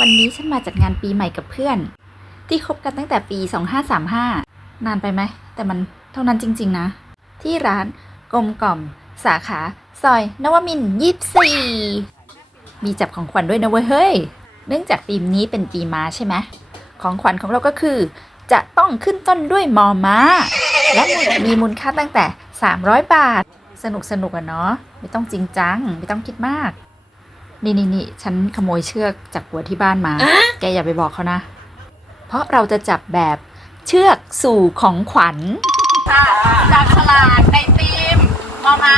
วันนี้ฉันมาจัดงานปีใหม่กับเพื่อน ที่คบกันตั้งแต่ปี 2535 นานไปไหม แต่มันเท่านั้นจริง ๆ นะ ที่ร้านกลมกล่อม สาขา ซอย นวมินทร์24มีจับของขวัญด้วยนะเว้ยเฮ้ย เนื่องจากปีนี้เป็นปีม้าใช่ไหมของขวัญของเราก็คือ จะต้องขึ้นต้นด้วยมอม้า และมีมูลค่าตั้งแต่ 300 บาท สนุกสนุกอะเนาะไม่ต้องจริงจัง ไม่ต้องคิดมาก นี่นี่นี่ฉันขโมยเชือกจากหัวที่บ้านมา แกอย่าไปบอกเขานะ เพราะเราจะจับแบบเชือกสู่ของขวัญค่ะจับฉลากในทีมมอม้า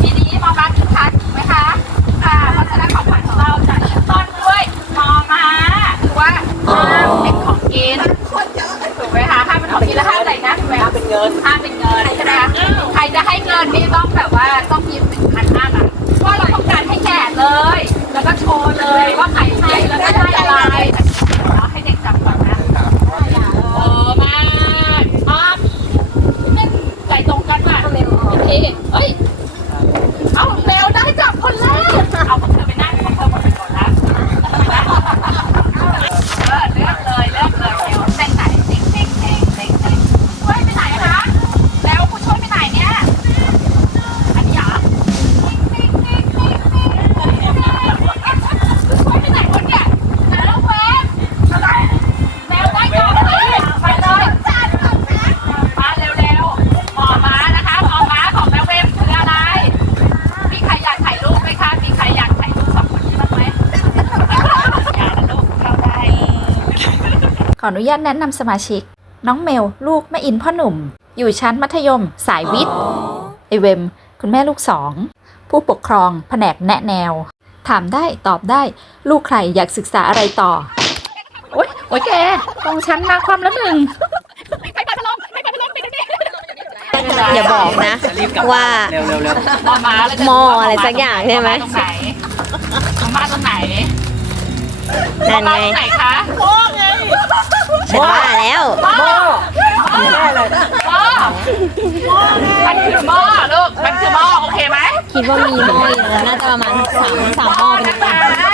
ทีนี้มอม้าคึกคักถูกไหมคะ ค่ะเพราะฉะนั้นของขวัญของเราจะขึ้นต้นด้วยมอม้าคือว่าห้ามเป็นของกินถูกไหมคะห้ามเป็นของกินแล้วห้ามอะไรนะถูกไหมห้ามเป็นเงินห้ามเป็นเงินใช่ไหมคะใครจะให้เงินนี่ต้องแบบว่าต้องมีสินพันห้าบาทเพราะเราต้องการให้แก่เลย แล้วก็โชว์เลยว่าใครให้แล้วก็ได้อะไรเนาะให้เด็กจำก่อนนะเออมากอ้อม ใจตรงกันว่ะโอเคเฮ้ย เอาเร็วได้จับคนแรก เอาพวกเธอไปนั่งพวกเธอหมดไปก่อนแล้วเออเลือกเลยเลือกเลยคิวเส้นไหนติ๊งติ๊งติ๊งติ๊งติ๊งช่วยไปไหนคะ แล้วผู้ช่วยไปไหนเนี่ย อันนี้เหรอติ๊งติ๊งติ๊งติ๊งติ๊งผู้ช่วยไปไหนคนเนี่ยแล้วเว้นอะไรแล้วได้ก่อนเลยไปเลยจัดก่อนนะ มาเร็วๆหมอม้านะคะหมอม้าของแม่เวฟคืออะไร มีใครอยากถ่ายรูปไหมคะ มีใครอยากถ่ายรูปสองคนนี้บ้างไหมอยากนะลูกเข้าได้ ขออนุญาตแนะนำสมาชิก น้องเมล ลูกแม่อินพ่อหนุ่ม อยู่ชั้นมัธยม สายวิทย์ไอเวม คุณแม่ลูกสอง ผู้ปกครองแผนกแนะแนว ถามได้ตอบได้ ลูกใครอยากศึกษาอะไรต่อ โอ๊ยโอ๊ยแกกองชั้นมาความละหนึ่งอย่าบอกนะ ว่าเร็วเร็วเร็วหมอม้าแล้วจหมออะไรสักอย่างใช่ไหมตรงไหนหมอม้าตรงไหน นั่นหมอม้าไงตรงไหนคะฉันว่าแล้วหม้อหม้อมันคือหม้อลูก มันคือหม้อโอเคไหมคิดว่ามีหม้ออยู่แล้วน่าจะประมาณสามสามหม้อเป็นนะกันคะ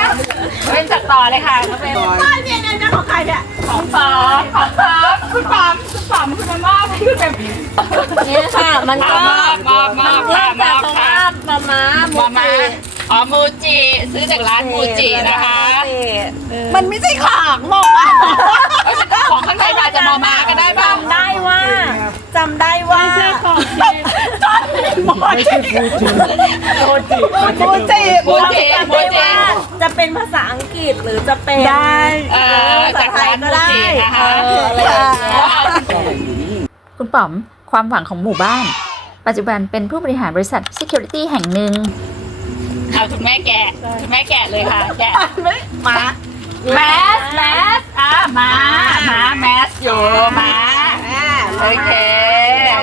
เป็นจากต่อเลยค่ะน้องเบนเนี่ยเนี่ยของใครเนี่ยของปอมของปอมคุณปอมคุณปอมคุณมามอบให้คุณเป็นเนี่ยค่ะมันก็มอบมอบมอบเริ่ค่ะมมจากอบตรงค่ะว่ามาม้ามามา อ๋อมูจิซื้อจากร้านมูจินะคะมันไม่ใช่ของหมอมาเอ้ยของข้างในมาจะมอมาก็ได้ป่ะได้ว่าจำได้ว่าไม่ใช่ของจริงไม่ใช่ฟูจิโมจิมูจิมูจิมูจิจะเป็นภาษาอังกฤษหรือจะเป็นได้เออจากร้านมูจินะคะคุณป๋อมความหวังของหมู่บ้าน ปัจจุบันเป็นผู้บริหารบริษัท Security แห่งหนึ่ง เอาคุณแม่แกะคุณแม่แกะเลยค่ะ แกะมาแมสแมสอะมามาแมสอยู่มาโอเค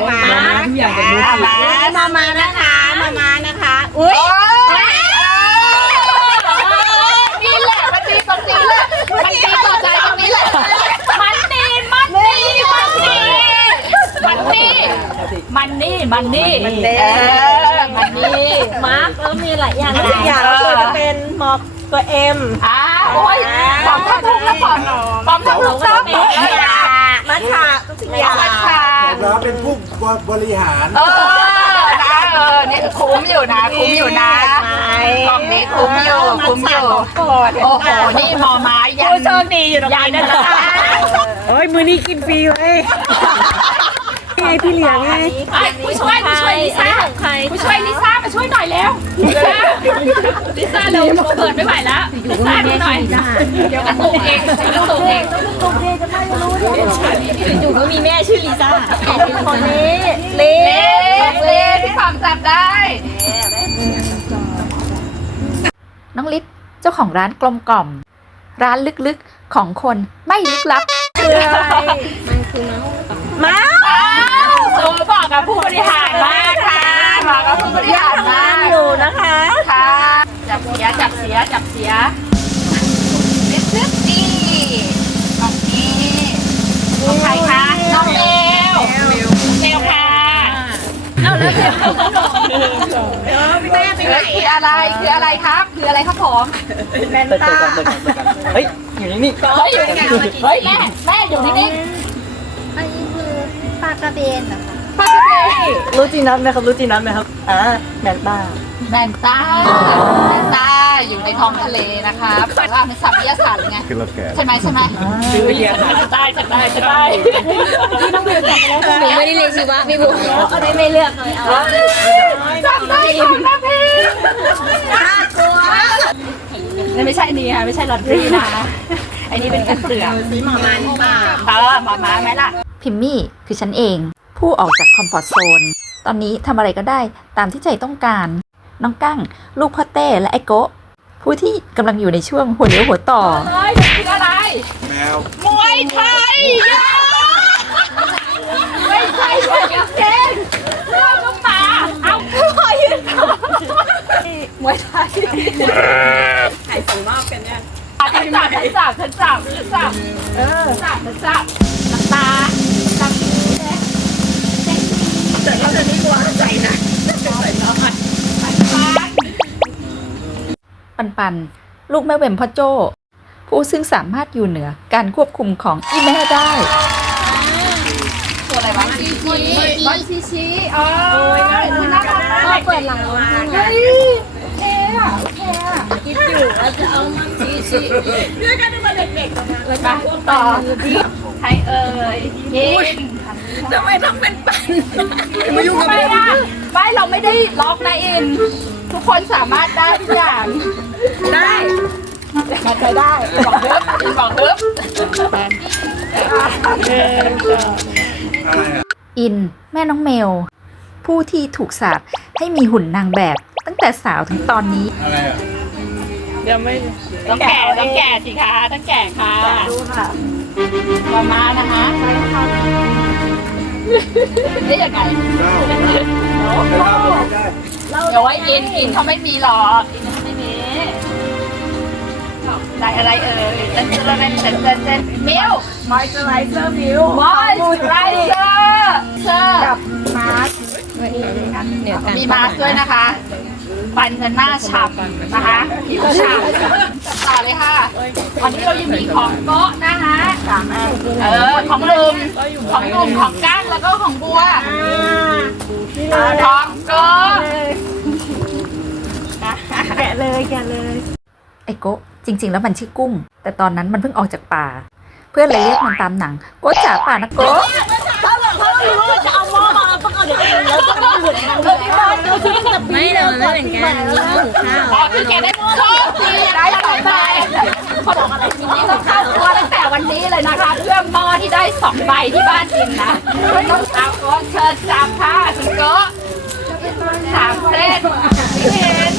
มาทุกอย่างเป็นมูจิมามามานะคะมามานะคะอุ้ยโอ้ยนี่แหละมันดีตรงนี้แหละมันดีต่อใจตรงนี้แหละมันดีมันดีมันดีมันนี่มันนี่มันนี่เออมันนี่ มาร์คแล้วมีหลายอย่างหลายอย่างก็คือจะเป็นมอกตัวเอ็มอ่าโอ้ยปอมทำถูกแล้วปอมปอมทำถูกต้องปอมเลยอะมัทฉะทุกสิ่งอย่างมัทฉะเราเป็นผู้บริหาร เออนะเออนี่คุ้มอยู่นะ คุ้มอยู่นะกล่องนี้คุ้มอยู่คุ้มอยู่โอ้โหนี่มอม้ายันผู้โชคดีอยู่ตรงยันนี้นะนะคะเฮ้ยมือนี้กินฟรีเลย ไงพี่เหลียงไงไอ้ผู้ช่วยผู้ช่วยลิซ่าของใครผู้ช่วยลิซ่ามาช่วยหน่อยแล้วลิซ่าลิซ่าเร็วเปิดไม่ไหวแล้วลิซ่าดูหน่อยเดี๋ยวกระตุกเองเดี๋ยวกระตุกเองอยู่ก็มีแม่ชื่อลิซ่าคนนี้ลิเล่เล่พี่ความจับได้น้องลิศเจ้าของร้านกลมกล่อม ร้านลึกๆของคนไม่ลึกลับคืออะไรมันคือเมาส์อ้า วสูบอกกับผู้บริหารมากค่ะบอกกับผู้บริหารทำมางานกอยู่นะคะค่ะจับเสียจับเสียจับเสียเล็กซึบนี่กล่องนี้ของใครคะน้องเมลเมลค่ะเอาแล้วเมลแม่ไปไหนคืออะไรคืออะไรครับคืออะไรครับผมแมนเปิดต้าก่อนเปิดก่อนเปิดก่อนเฮ้ยอยู่นี่นี่เฮ้ยอยู่นี่ไงเฮ้ยแม่แม่อยู่นิ่งอันนี้คือปลากระเบนเหรอคะๆปากเป้รู้จีนัทไหมครับ รู้จีนัทไหมครับ อ่าแมนต้าแมนต้าแมนต้าอยู่ในท้องทะเลนะคะแปลว่าเป็นสัตว์วิทยาศาสตร์หรือไงคือเราแก่ใช่ไหมใช่ไหมชื่อวิทยาศาสตร์จะได้จะได้จะได้หนูไม่ได้เรียนชีวะพี่บุ๋มไม่ไม่เลือกเลยเอาจำได้สองนาทีน่ากลัวนี่ไม่ใช่นี่ค่ะไม่ใช่ลอตเตอรี่นะไอ้นี่เป็นกันเสือกสีหมอมานี่ป่ะเออหมอมาไหมล่ะ พิมมี่คือฉันเอง ผู้ออกจากคอมฟอร์ทโซน ตอนนี้ทำอะไรก็ได้ตามที่ใจต้องการ น้องกั้ง ลูกพ่อเต้และไอโกะผู้ที่กำลังอยู่ในช่วงหัวเลี้ยวหัวต่อ เฮ้ยจะกินอะไร แมวมวยไทยยาไม่ใช่มวยกางเกงเสื้อลูกหมาเอาพอยืนต่อมวยไทยไข่สูงมากกันเนี่ยฉันจับฉันจับฉันจับฉันจับเออจับฉันจับน้ำตา แต่เราจะนี่กลัวใจนะใจร้อนไปบ้านปันปัน ลูกแม่เวมพ่อโจ้ผู้ซึ่งสามารถอยู่เหนือการควบคุมของอีแม่ได้ตัวอะไรวะชีชีบอลชีชีอ๋อน่ารักมากเปิดหลังรถให้ไงเฮ้ยเท่อะเท่อะคิดอยู่ว่าจะเอามันชีชีด้วยกันเป็นเด็กๆแล้วมาต่อใครเอ่ยยิน ทำไมต้องเป็นปันไม่ยุ่งกับอะไม่เราไม่ได้ล็อกนะอิน ทุกคนสามารถได้ทุกอย่างได้มาใจได้บอกฮึบอินบอกฮึบอะไรอะอินแม่น้องเมล ผู้ที่ถูกสาปให้มีหุ่นนางแบบ ตั้งแต่สาวถึงตอนนี้ อะไรอะต้องแก่ต้องแก่สิคะต้องแก่ค่ะดูค่ะมามานะคะใช่ค่ะ ได้ยังไงเก้าเก้าไม่ได้เดี๋ยวไว้อินอินเขาไม่มีหรอกอินเขาไม่มีได้อะไรเอ่ยเต้นเต้นเต้นเต้นเต้นเต้นมิวมอยเจอไรเซอร์มิวมอยเจอไรเซอร์เซอร์กับมาสมีมาสด้วยนะคะ ฟันจะหน้าฉ่ำนะคะผิวฉ่ำต่อเลยค่ะวันนี้เรายังมีของโก๊ะนะคะเออของลุมของลุมของก้างแล้วก็ของบัวของโก๊ะไอโกะจริง ๆ แล้วมันชื่อกุ้ง แต่ตอนนั้นมันเพิ่งออกจากป่า เพื่อนเลยเรียกมันตามหนัง โกะจ๋าป่านะโกะไม่เดี๋ยวแล้วจะหลุดเลยบ้านไม่เหมือนกันนี่หุงข้าวอ๋อคือแกได้โชคดีได้สองใบเขาบอกอะไรทีนี้ต้องเข้าครัวตั้งแต่วันนี้เลยนะคะเพื่อหม้อที่ได้สองใบที่บ้านกินนะต้องเอาโก๊ะเชิญจับผ้าถึงโก๊ะสามเส้นที่เห็น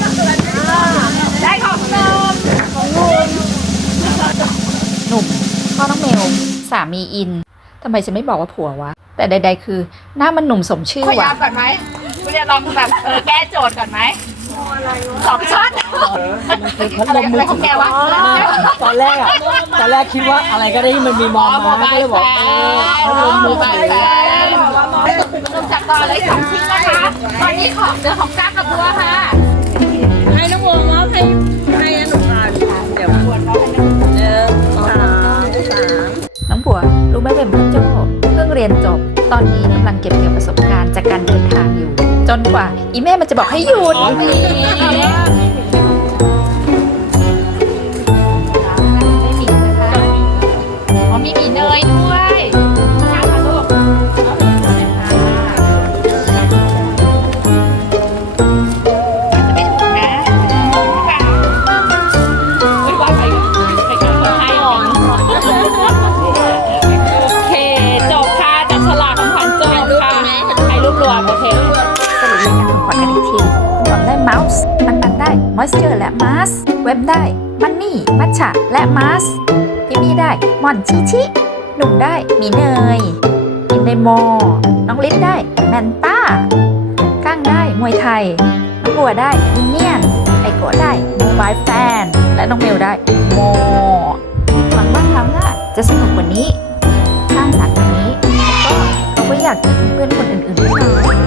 ได้ของเติมหนุ่มพ่อน้องเมลสามีอินทำไมฉันไม่บอกว่าผัววะ แต่ใด ๆ คือ หน้ามันหนุ่มสมชื่อพยายาว่ะ มก่อนไหมคุณจะลองแบบเออแก้โจทย์ก่อนไหมสองช็อตอะไรอะไรของแกวะตอนแรกอะตอนแรกคิดว่าอะไรก็ได้ที่มันมีมองมาก็เลยบอกเออพัดลมมือถือลงจากต่อเลยสองชิ้นนะคะ ตอนนี้ของเดือของก้ากับบัวค่ะ เรียนจบ ตอนนี้กำลังเก็บเกี่ยวประสบการณ์จากการเดินทางอยู่ จนกว่า อีแม่มันจะบอกให้หยุด moisture และ mask เว็บได้มันนี่มัชชะและ mask พี่มี่ได้มอนชิชิ หนุ่มได้มีเนยอินไดโม น้องลิศได้แมนต้าก้างได้มวยไทย น้องบัวได้มินเนียน ไอโกได้โมบายแฟน และน้องเมลได้โมหวังว่าคราวหน้าจะสนุกกว่านี้ สร้างสรรค์กว่านี้ แล้วก็เราก็อยากเจอเพื่อนคนอื่นๆด้วยนะ